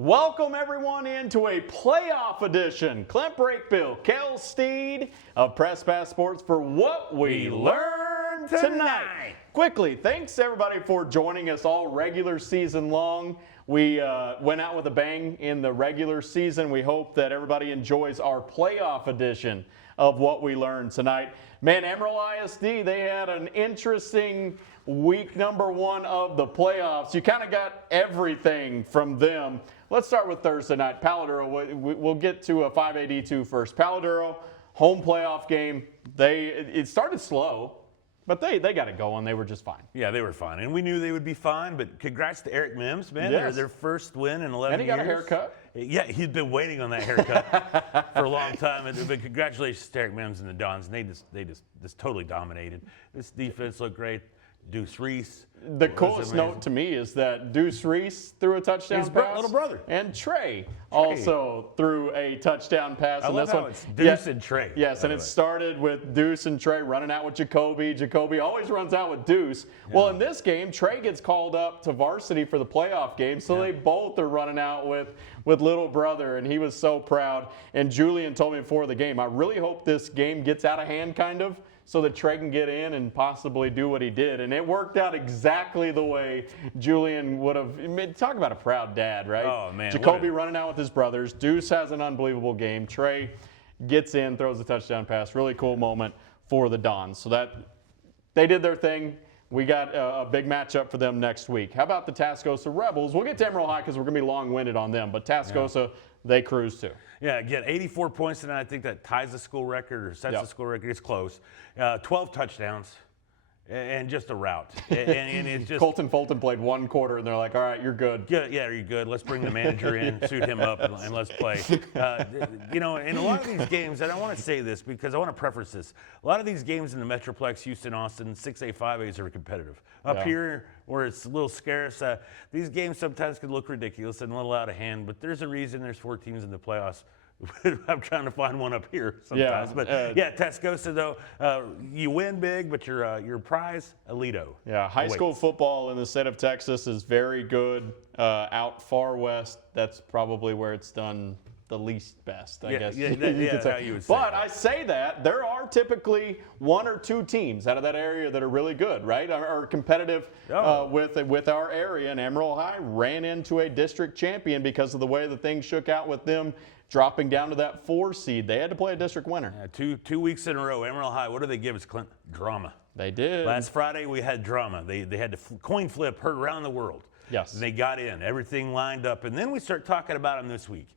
Welcome everyone into a playoff edition. Clint, Brakebill, Kale, Steed of Press Pass Sports for What We Learned Tonight. Quickly, thanks everybody for joining us all regular season long. We went out with a bang in the regular season. We hope that everybody enjoys our playoff edition of What We Learned Tonight. Man, Amarillo ISD, they had an interesting week number one of the playoffs. You kind of got everything from them. Let's start with Thursday night. Palo Duro, we'll get to a 5AD2 first. Palo Duro, home playoff game. It started slow, but they got it going. They were just fine. Yeah, they were fine. And we knew they would be fine, but congrats to Eric Mims, man. Yes. Their first win in 11 years. And he got a haircut. Yeah, he's been waiting on that haircut for a long time. But congratulations to Eric Mims and the Dons. And they just totally dominated. This defense looked great. Deuce Reese. The coolest note to me is that Deuce Reese threw a touchdown His pass. little brother. And Trey also threw a touchdown pass. I in love this how one. it's Deuce and Trey. Yes, and it started with Deuce and Trey running out with Jacoby. Jacoby always runs out with Deuce. Yeah. Well, in this game, Trey gets called up to varsity for the playoff game, so they both are running out with little brother, and he was so proud. And Julian told me before the game, I really hope this game gets out of hand, kind of, so that Trey can get in and possibly do what he did. And it worked out exactly the way Julian would have. Talk about a proud dad, right? Oh, man. Jacoby running out with his brothers. Deuce has an unbelievable game. Trey gets in, throws a touchdown pass. Really cool moment for the Dons. So that they did their thing. We got a big matchup for them next week. How about the Tascosa Rebels? We'll get to Amarillo High because we're going to be long-winded on them. But Tascosa, they cruise too. Yeah, again, 84 points tonight. I think that ties the school record or sets the school record. It's close. 12 touchdowns and just a route. And it's just Colton Fulton played one quarter, and they're like, all right, you're good. Yeah, you're good. Let's bring the manager in, suit him up, and let's play. In a lot of these games, and I want to say this because I want to preface this, a lot of these games in the Metroplex, Houston, Austin, 6A, 5As are competitive. Up here, where it's a little scarce, these games sometimes can look ridiculous and a little out of hand, but there's a reason there's 4 teams in the playoffs. I'm trying to find one up here sometimes. But Tascosa, though, you win big, but your prize, Alito. Yeah, high school football in the state of Texas is very good. Out far west, that's probably where it's done the least best, I guess. Yeah, that's how you would say. But I say that there are typically 1 or 2 teams out of that area that are really good, right? Are competitive with our area. And Amarillo High ran into a district champion because of the way the things shook out with them dropping down to that 4 seed. They had to play a district winner. Yeah, two weeks in a row. Amarillo High, what do they give us, Clint? Drama. They did. Last Friday we had drama. They had the coin flip heard around the world. Yes. And they got in. Everything lined up. And then we start talking about them this week.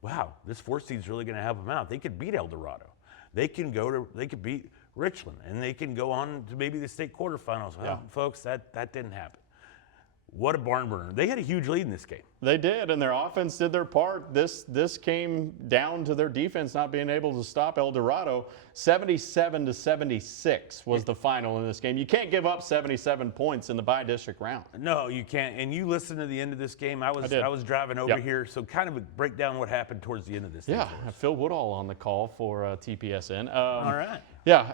Wow, this 4 seed's really going to help them out. They could beat El Dorado. They could beat Richland, and they can go on to maybe the state quarterfinals. Well, folks, that didn't happen. What a barn burner. They had a huge lead in this game. They did, and their offense did their part. This came down to their defense not being able to stop El Dorado. 77-76 was the final in this game. You can't give up 77 points in the bi-district round. No, you can't. And you listen to the end of this game. I was driving over here, so kind of break down what happened towards the end of this game. Yeah, Phil Woodall on the call for TPSN. All right. Yeah,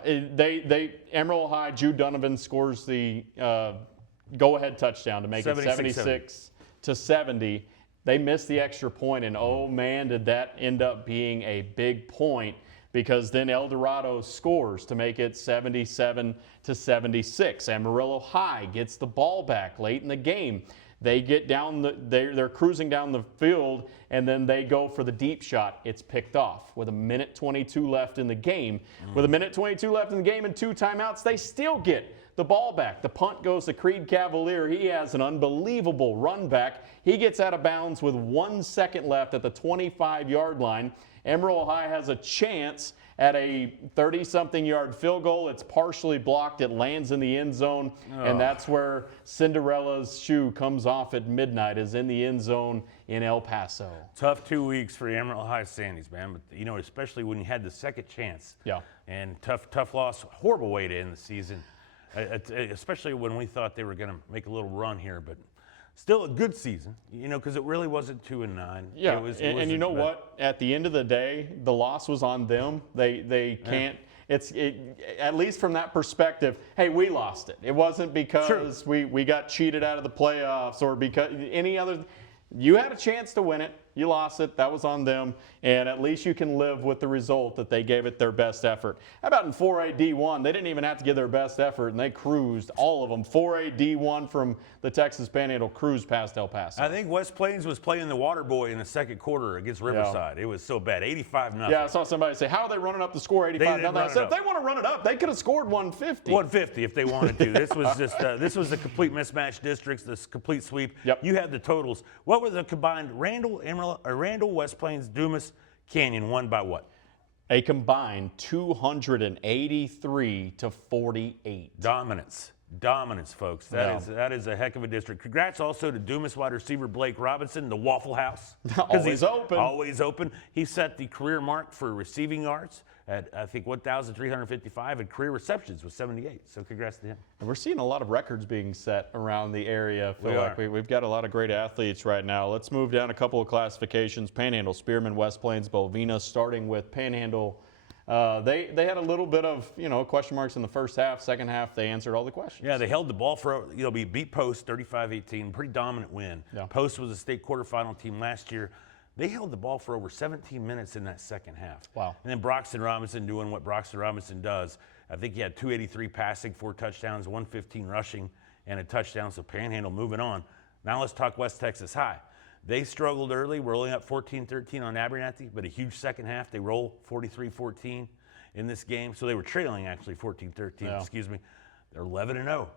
Amarillo High, Jude Donovan scores the go-ahead touchdown to make it 76-70. They missed the extra point, and oh man, did that end up being a big point, because then El Dorado scores to make it 77-76. Amarillo High gets the ball back late in the game. They get down, they're cruising down the field, and then they go for the deep shot. It's picked off with 1:22 left in the game. With 1:22 left in the game and 2 timeouts, they still get the ball back. The punt goes to Creed Cavalier. He has an unbelievable run back. He gets out of bounds with 1 second left at the 25-yard line. Amarillo High has a chance at a 30-something yard field goal. It's partially blocked. It lands in the end zone, and that's where Cinderella's shoe comes off at midnight, is in the end zone in El Paso. Tough 2 weeks for the Amarillo High Sandies, man. But, especially when you had the second chance. Yeah. And tough loss. Horrible way to end the season. Especially when we thought they were going to make a little run here, but still a good season, because it really wasn't 2-9. Yeah, and you know what? At the end of the day, the loss was on them. They can't. At least from that perspective, hey, we lost it. It wasn't because we got cheated out of the playoffs or because any other. You had a chance to win it. You lost it. That was on them. And at least you can live with the result that they gave it their best effort. How about in 4A D1? They didn't even have to give their best effort, and they cruised, all of them. 4A D1 from the Texas Panhandle cruised past El Paso. I think West Plains was playing the water boy in the second quarter against Riverside. Yeah. It was so bad, 85-0. Yeah, I saw somebody say, how are they running up the score 85-0? I said, if they want to run it up, they could have scored 150. 150 if they wanted to. This was just this was the complete mismatched districts, this complete sweep. Yep. You had the totals. What were the combined? Randall, West Plains, Dumas, Canyon won by what? A combined 283 to 48. Dominance, folks. That is a heck of a district. Congrats also to Dumas wide receiver Blake Robinson, the Waffle House. Always open. Always open. He set the career mark for receiving yards at, I think, 1,355, and career receptions was 78. So congrats to him. And we're seeing a lot of records being set around the area. I feel like we've got a lot of great athletes right now. Let's move down a couple of classifications. Panhandle, Spearman, West Plains, Bovina, starting with Panhandle. They had a little bit of, question marks in the first half. Second half, they answered all the questions. Yeah, they held the ball for, we beat Post 35-18, pretty dominant win. Yeah. Post was a state quarterfinal team last year. They held the ball for over 17 minutes in that second half. Wow. And then Broxton Robinson doing what Broxton Robinson does. I think he had 283 passing, 4 touchdowns, 115 rushing, and a touchdown. So Panhandle moving on. Now let's talk West Texas High. They struggled early. We're only up 14-13 on Abernathy, but a huge second half. They roll 43-14 in this game. So they were trailing actually 14-13, excuse me. They're 11-0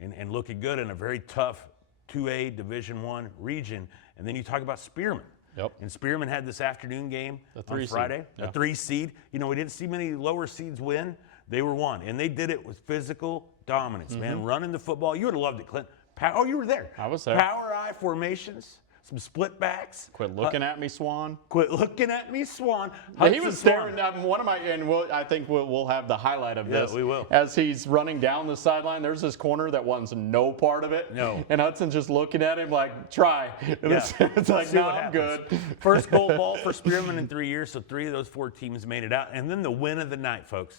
and looking good in a very tough 2A Division I region. And then you talk about Spearman. Yep. And Spearman had this afternoon game on Friday, a 3 seed. We didn't see many lower seeds win. They were one, and they did it with physical dominance, man. Running the football. You would have loved it, Clint. You were there. I was there. Power eye formations, some split backs. Quit looking at me, Swan. Quit looking at me, Swan. He was staring at one of my, and I think we'll have the highlight of this. Yeah, we will. As he's running down the sideline, there's this corner that wants no part of it. No. And Hudson's just looking at him like, try. Yeah. It's like, no, I'm good. First gold ball for Spearman in 3 years, so 3 of those 4 teams made it out. And then the win of the night, folks.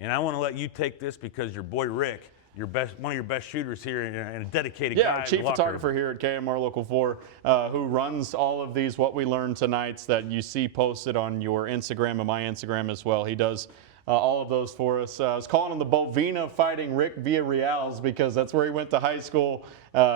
And I want to let you take this because your boy Rick, one of your best shooters here and a dedicated guy. Yeah, chief photographer here at KAMR Local 4, who runs all of these What We Learned Tonights that you see posted on your Instagram and my Instagram as well. He does all of those for us. I was calling him the Bovina Fighting Rick Villarreal's because that's where he went to high school.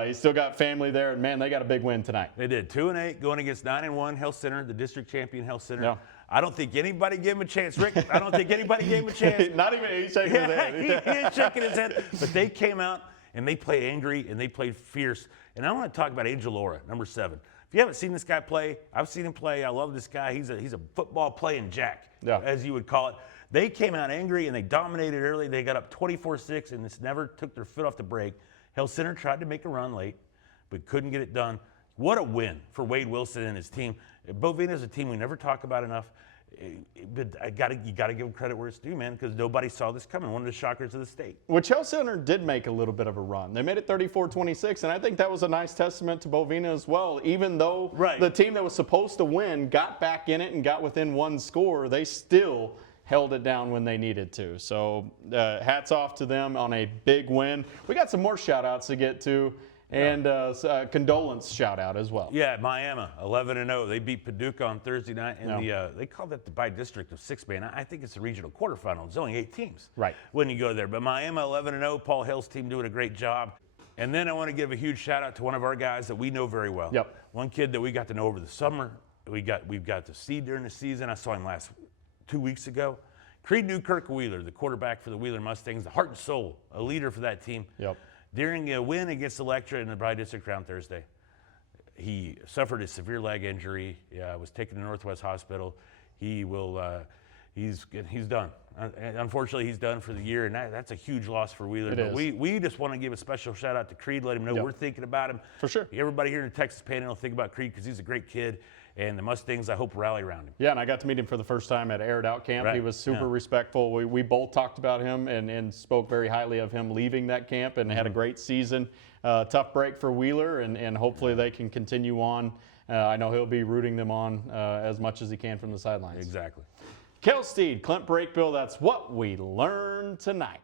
He's still got family there, and man, they got a big win tonight. They did 2-8 going against 9-1 Hale Center, the district champion Hale Center. Yeah. I don't think anybody gave him a chance, Rick. I don't think anybody gave him a chance. Not even he's shaking his head. He is shaking his head. But they came out and they played angry and they played fierce. And I want to talk about Angel Laura, number 7. If you haven't seen this guy play, I've seen him play. I love this guy. He's a football playing jack, as you would call it. They came out angry and they dominated early. They got up 24-6 and this never took their foot off the brake. Hale Center tried to make a run late, but couldn't get it done. What a win for Wade Wilson and his team. Bovina is a team we never talk about enough. But you got to give them credit where it's due, man, because nobody saw this coming. One of the shockers of the state. Which Hale Center did make a little bit of a run. They made it 34-26, and I think that was a nice testament to Bovina as well. Even though the team that was supposed to win got back in it and got within 1 score, they still held it down when they needed to. So hats off to them on a big win. We got some more shout-outs to get to. And condolence shout out as well. Yeah, Miami, 11-0. They beat Paducah on Thursday night. And they call that the bi-district of 6-man. I think it's a regional quarterfinal. There's only 8 teams when you go there. But Miami, 11-0. Paul Hill's team doing a great job. And then I want to give a huge shout out to one of our guys that we know very well. One kid that we got to know over the summer. We've got to see during the season. I saw him 2 weeks ago. Creed Newkirk Wheeler, the quarterback for the Wheeler Mustangs, the heart and soul, a leader for that team. During a win against Electra in the Bi-District round Thursday, he suffered a severe leg injury. Was taken to Northwest Hospital. He's done. Unfortunately, he's done for the year, and that's a huge loss for Wheeler. But we just want to give a special shout out to Creed. Let him know we're thinking about him. For sure. Everybody here in the Texas Panhandle think about Creed because he's a great kid. And the Mustangs, I hope, rally around him. Yeah, and I got to meet him for the first time at Aired Out Camp. He was super respectful. We both talked about him and spoke very highly of him leaving that camp and had a great season. Tough break for Wheeler, and hopefully they can continue on. I know he'll be rooting them on as much as he can from the sidelines. Exactly. Kale, Steed, Clint, Brakebill, that's what we learned tonight.